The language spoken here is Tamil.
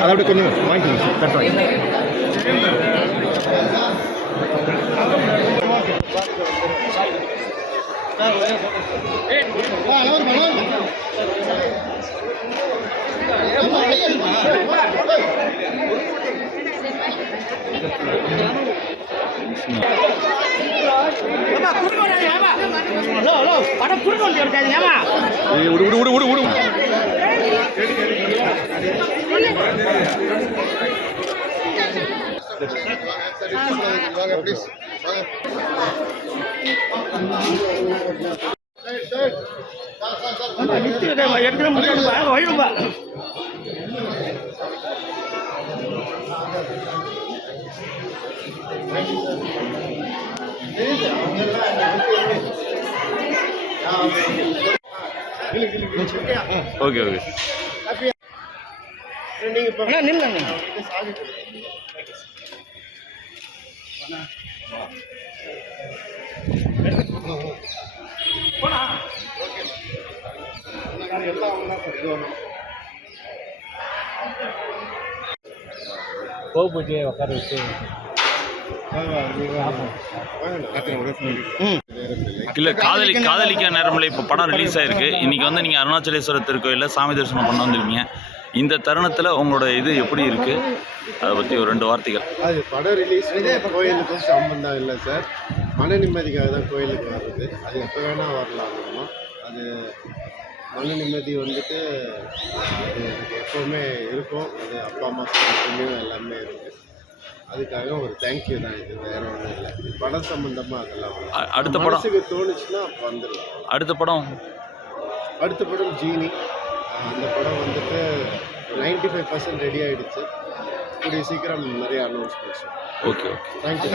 அதை அப்படி கொஞ்சம் வாங்கிக்கோங்க சார், கரெக்டாக எடுக்கிற முடியாது. ஓகே ஓகே பூஜையை உட்கார வச்சு இல்லை காதலிக்க நேரமில்லை. இப்போ படம் ரிலீஸ் ஆயிருக்கு. இன்னைக்கு வந்து நீங்கள் அருணாச்சலேஸ்வரர் திருக்கோயிலில் சாமி தரிசனம் பண்ண வந்துருக்கீங்க. இந்த தருணத்தில் உங்களோட இது எப்படி இருக்கு, அதை பற்றி ஒரு 2 வார்த்தைகள். அது படம் ரிலீஸ் கோயிலுக்கும் சம்பந்தம் இல்லை சார். மன நிம்மதிக்காக தான் கோயிலுக்கு வர்றது. அது எப்போ வேணால் வரலாம். அது மன நிம்மதி வந்துட்டு அது எனக்கு எப்போவுமே இருக்கும். அது அப்பா அம்மா புண்ணியம் எல்லாமே இருக்குது. அதுக்காக ஒரு தேங்க்யூ தான். இது வேற ஒன்றும் இல்லை. படம் சம்பந்தமாக அதெல்லாம் அடுத்த படம் தோணுச்சுன்னா அப்போ வந்துடலாம். அடுத்த படம் ஜீனி. அந்த படம் வந்துட்டு 95% ரெடி ஆகிடுச்சு. கூடிய சீக்கிரம் நிறைய அனௌன்ஸ் பண்ணுறோம். Okay okay, thank you.